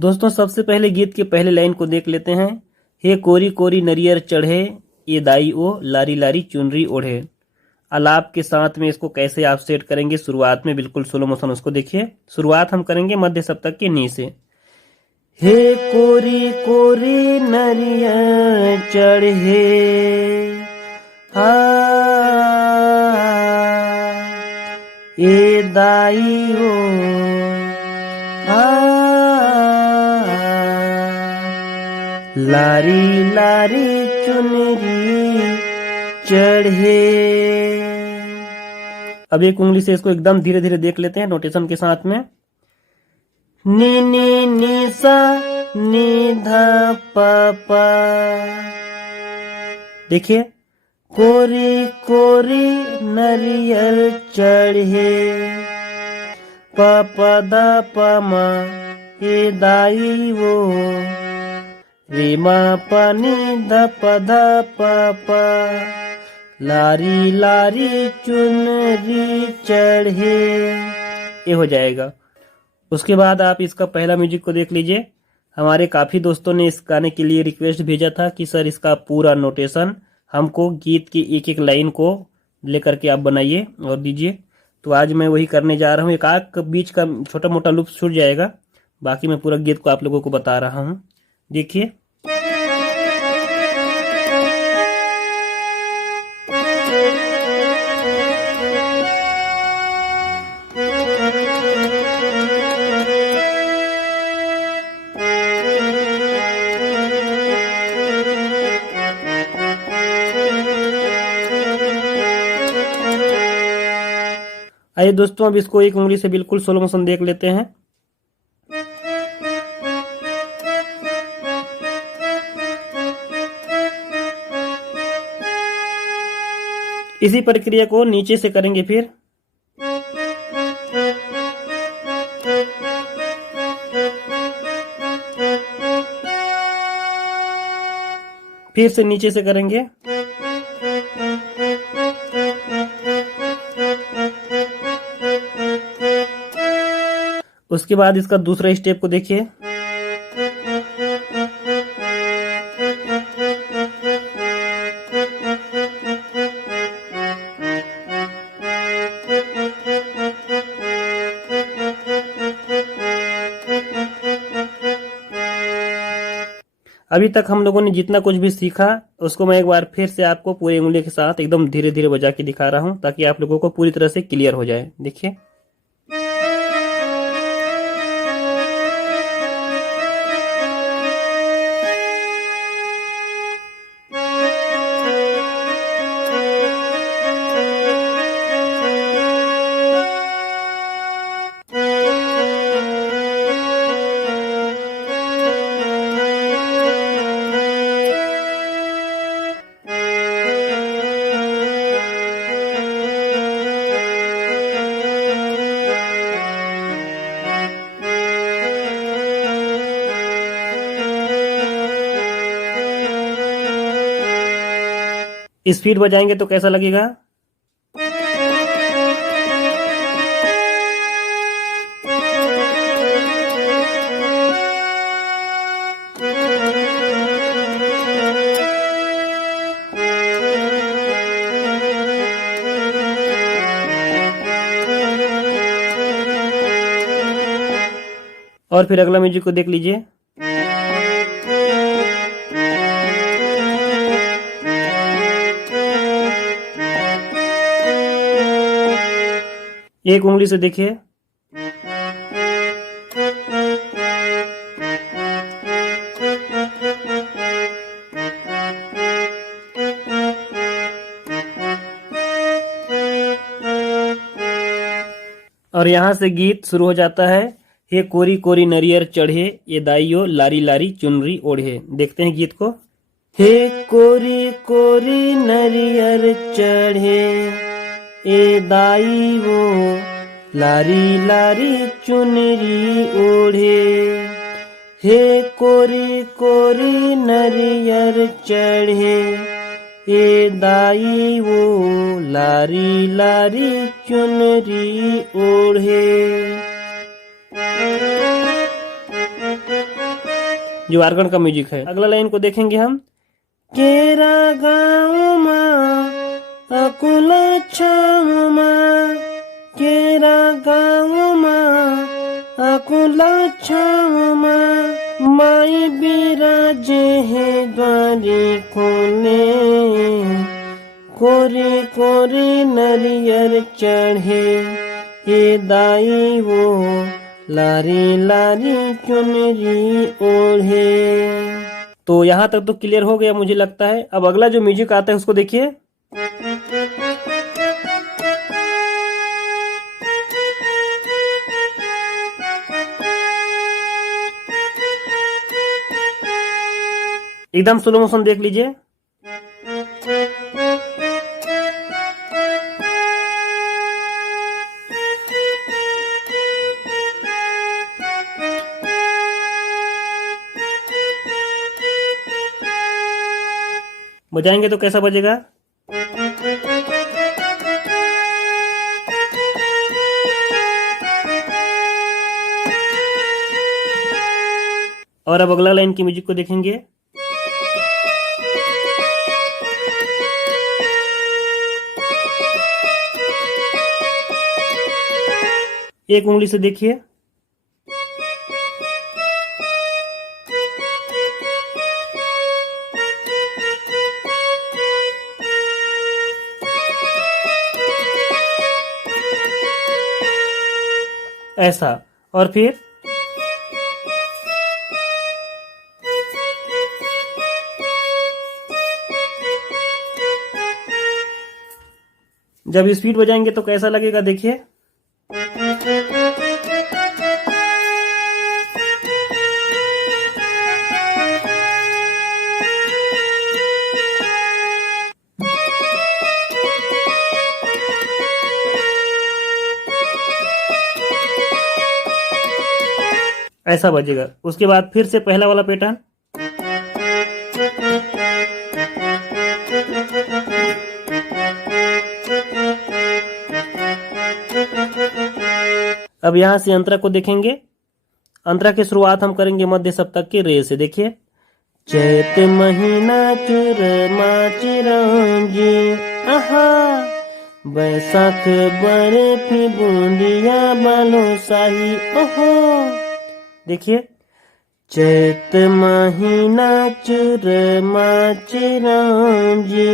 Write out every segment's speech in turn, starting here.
दोस्तों सबसे पहले गीत के पहले लाइन को देख लेते हैं। हे कोरी कोरी नरियर चढ़े, ये दाई ओ लारी लारी चुनरी ओढ़े। अलाप के साथ में इसको कैसे आप सेट करेंगे, शुरुआत में बिल्कुल स्लो मोशन उसको देखिए। शुरुआत हम करेंगे मध्य सप्तक के नी से। हे कोरी कोरी नरियर चढ़े, हा ए दाई ओ लारी लारी चुनरी चढ़े। अब एक उंगली से इसको एकदम धीरे धीरे देख लेते हैं नोटेशन के साथ में। नी नी नी सा नी धा पा पा। देखिए, कोरी कोरी नरियल चढ़े, प प दा प म ए दाई वो, रे मा प नी ध प ध प प, लारी लारी चुनरी चढ़े। ये हो जाएगा। उसके बाद आप इसका पहला म्यूजिक को देख लीजिए। हमारे काफ़ी दोस्तों ने इस गाने के लिए रिक्वेस्ट भेजा था कि सर इसका पूरा नोटेशन हमको गीत की एक एक लाइन को लेकर के आप बनाइए और दीजिए। तो आज मैं वही करने जा रहा हूँ। एक आध बीच का छोटा मोटा लूप छूट जाएगा, बाकी मैं पूरा गीत को आप लोगों को बता रहा हूँ। देखिए, आइए दोस्तों अब इसको एक उंगली से बिल्कुल स्लो मोशन देख लेते हैं। इसी प्रक्रिया को नीचे से करेंगे। फिर से नीचे से करेंगे। उसके बाद इसका दूसरा स्टेप को देखिए। अभी तक हम लोगों ने जितना कुछ भी सीखा उसको मैं एक बार फिर से आपको पूरी उंगली के साथ एकदम धीरे धीरे बजा के दिखा रहा हूं, ताकि आप लोगों को पूरी तरह से क्लियर हो जाए। देखिए, स्पीड बजाएंगे तो कैसा लगेगा। और फिर अगला म्यूजिक को देख लीजिए। एक उंगली से देखिए। और यहाँ से गीत शुरू हो जाता है। हे कोरी कोरी नरियर चढ़े, ये दाइयो लारी लारी चुनरी ओढ़े। देखते हैं गीत को। हे कोरी कोरी नरियर चढ़े, ए दाई वो लारी लारी चुनरी ओढ़े। हे कोरी कोरी नरियर चढ़े, ए दाई वो लारी लारी चुनरी ओढ़े। जो आर्गन का म्यूजिक है। अगला लाइन को देखेंगे हम। केरा गाँव माँ अकुला छाँव माँ, केरा गाँव माँ अकुला छाँव माँ, माई बिराजे है द्वारी खोले, कोरे कोरे नरियर चढ़े, ये दाई वो लारी लारी चुनरी ओढ़े। तो यहाँ तक तो क्लियर हो गया मुझे लगता है। अब अगला जो म्यूजिक आता है उसको देखिए। एकदम स्लो मोशन देख लीजिए। बजाएंगे तो कैसा बजेगा। और अब अगला लाइन की म्यूजिक को देखेंगे। एक उंगली से देखिए। ऐसा, और फिर जब स्पीड बजाएंगे तो कैसा लगेगा देखिए। ऐसा बजेगा। उसके बाद फिर से पहला वाला पैटर्न। अब यहां से अंतरा को देखेंगे। अंतरा की शुरुआत हम करेंगे मध्य सप्तक के रे से। देखिए। चैत महीना चुर चिरंजी, आहा बैसाख बर्फी बूंदिया बालूशाही, ओहो। देखिए। चैत महीना चुर चिरंजी,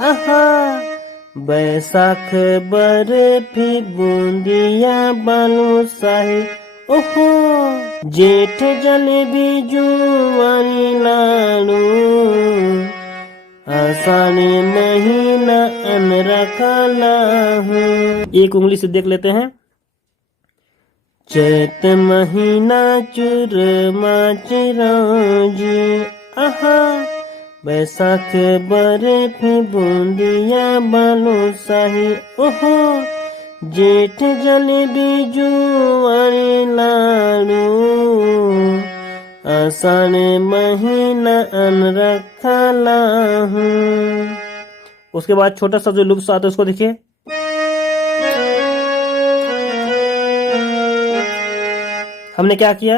आहा बैसाख बर्फी बूंदिया बालूशाही, ओहो। जेठ जलेबी जुआरी लाडू, आषाढ़ महीना अनरखा लाहू। एक उंगली से देख लेते हैं। चैत महीना चुर चिरंजी, आहा बैसाख बर्फी बूंदिया बालूशाही, ओहो। जेठ जलेबी जुआरी लाडू, आषाढ़ महीना अनरखा लाहू। उसके बाद छोटा सा जो लुप्स आता है उसको देखिए। हमने क्या किया।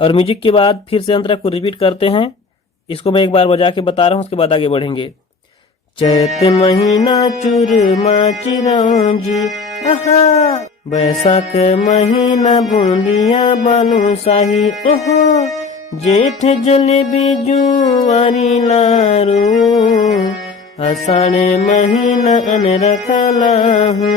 और म्यूजिक के बाद फिर से अंतरा को रिपीट करते हैं। इसको मैं एक बार बजा के बता रहा हूं, उसके बाद आगे बढ़ेंगे। चैत महीना चुर चिरंजी, आहा बैसाख महीना बूंदिया बालूशाही, ओहो। जेठ जलेबी जुआरी लाडू, आषाढ़ महीना अनरखा लाहू।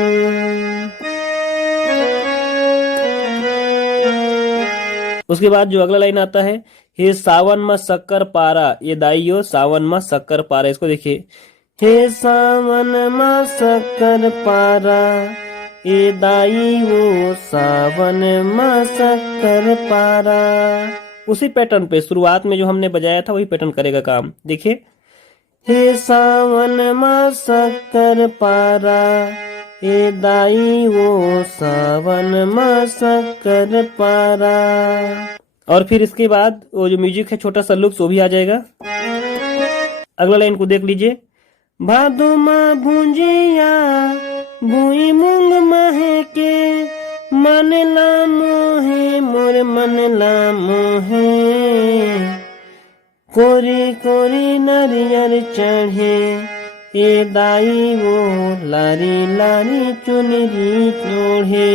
उसके बाद जो अगला लाइन आता है, हे सावन में शक्कर पारा, ये दाइयो सावन में शक्कर पारा। इसको देखिए। हे सावन में शक्कर पारा, ये दाई वो सावन में शक्कर पारा। उसी पैटर्न पे शुरुआत में जो हमने बजाया था वही पैटर्न करेगा काम। देखिए। हे सावन में शक्कर पारा, ये दाई वो सावन में शक्कर पारा। और फिर इसके बाद वो जो म्यूजिक है छोटा सा लुप्स वो भी आ जाएगा। अगला लाइन को देख लीजिए। भादो माँ भुंजिया भूई मूंग महके मन ला मोहे मोर मन ला मोहे कोरी कोरी नरियर चढ़े ए दाई वो लारी लारी चुनरी चोढ़े।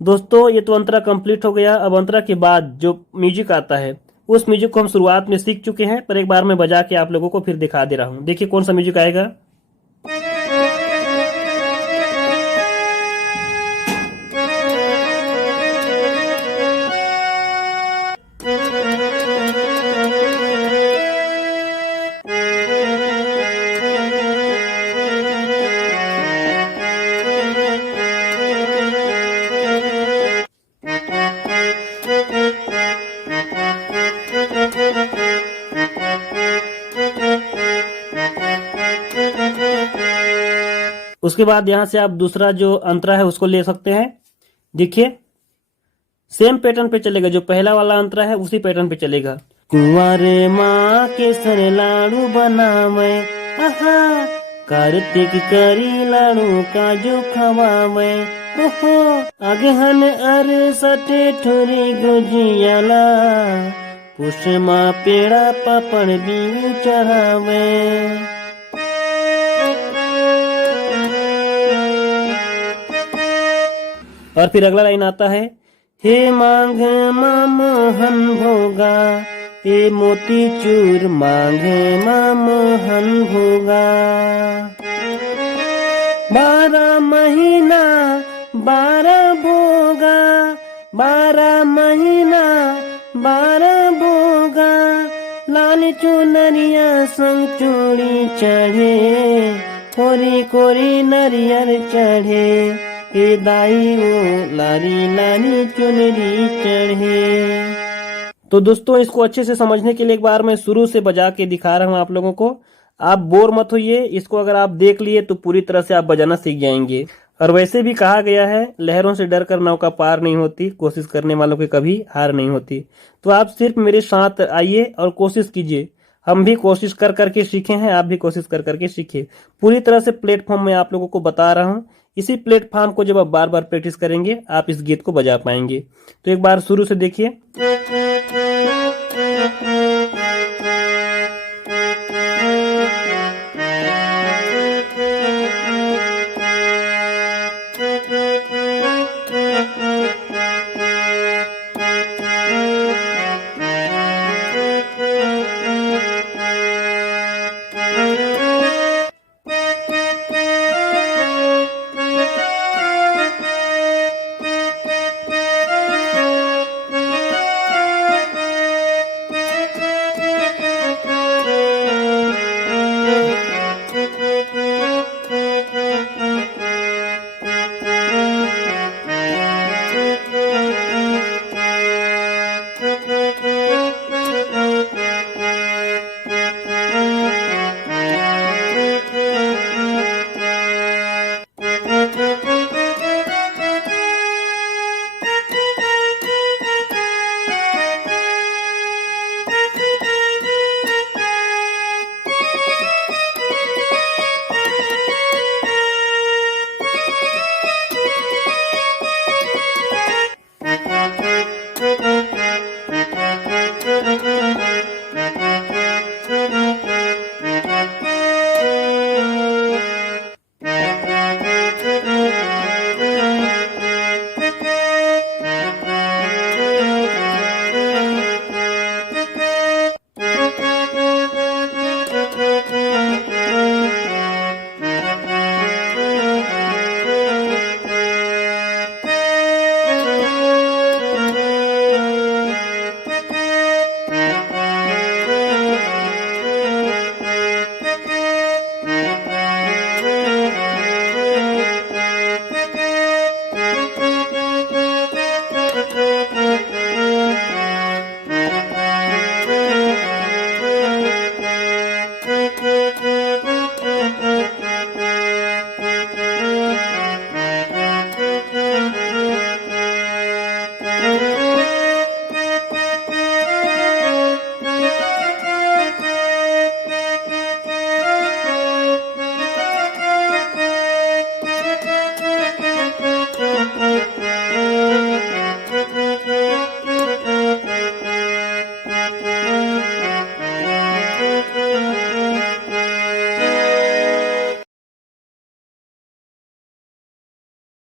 दोस्तों ये तो अंतरा कंप्लीट हो गया। अब अंतरा के बाद जो म्यूजिक आता है उस म्यूजिक को हम शुरुआत में सीख चुके हैं, पर एक बार मैं बजा के आप लोगों को फिर दिखा दे रहा हूं। देखिए कौन सा म्यूजिक आएगा। उसके बाद यहां से आप दूसरा जो अंतरा है उसको ले सकते हैं। देखिए सेम पैटर्न पे चलेगा, जो पहला वाला अंतरा है उसी पैटर्न पे चलेगा। कुंवारे माँ के सर लाड़ू बनावे आहा कार्तिक करी लाड़ू काजू खवावे ओहो अगहन अर सटे ठुरी गुजियाला पुष्मा पेड़ा पापड़ भी चढ़ावे। और फिर अगला लाइन आता है हे मांग माँ मोहन भोगा हे मोती चूर मांगे माँ मोहन भोगा 12 महीना 12 भोगा 12 महीना 12 भोगा लाल चुनरिया संग चूड़ी चढ़े कोरी कोरी नरियर चढ़े ए दाई वो लारी लारी चुनरी चढ़े। तो दोस्तों इसको अच्छे से समझने के लिए एक बार मैं शुरू से बजा के दिखा रहा हूं आप लोगों को। आप बोर मत होइए, इसको अगर आप देख लिए तो पूरी तरह से आप बजाना सीख जाएंगे। और वैसे भी कहा गया है लहरों से डर कर नौका पार नहीं होती, कोशिश करने वालों की कभी हार नहीं होती। तो आप सिर्फ मेरे साथ आइए और कोशिश कीजिए। हम भी कोशिश कर करके सीखे हैं, आप भी कोशिश कर करके सीखिए। पूरी तरह से प्लेटफॉर्म में आप लोगों को बता रहा हूं। इसी प्लेटफॉर्म को जब आप बार बार प्रैक्टिस करेंगे आप इस गीत को बजा पाएंगे। तो एक बार शुरू से देखिए।